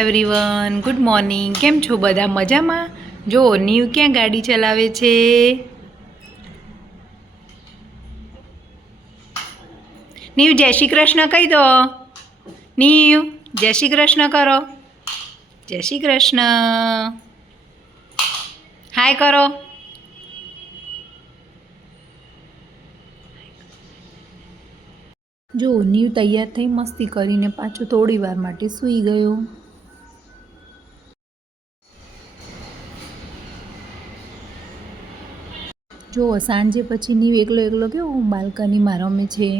Everyone, good morning. કેમ છો બધા? મજામાં? જો નીવ ક્યાં ગાડી ચલાવે છે? નીવ જય શ્રી કૃષ્ણ કહી દો. નીવ જય શ્રી કૃષ્ણ કરો. જય શ્રી કૃષ્ણ. હાય કરો. જો નીવ તૈયાર થઈ મસ્તી કરીને પાછો થોડી વાર માટે સૂઈ ગયો. જો સાંજે પછી નીવ એકલો એકલો કેવો બાલ્કનીમાં રમે છે.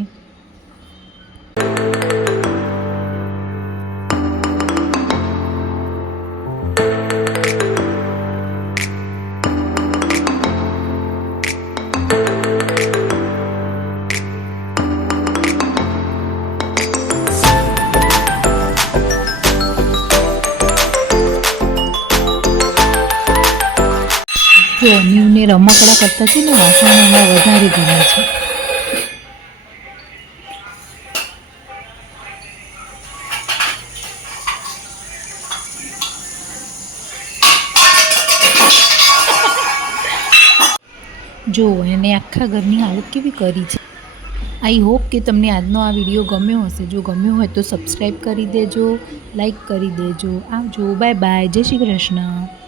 જો નીવને રમકડા કરતાં છે ને વાસણોમાં વધારે ગમે છે. જો એને આખા ઘરની હાલત કેવી કરી છે. આઈ હોપ કે તમને આજનો આ વિડીયો ગમ્યો હશે. જો ગમ્યો હોય તો સબસ્ક્રાઈબ કરી દેજો, લાઈક કરી દેજો. આવજો, બાય બાય, જય શ્રી કૃષ્ણ.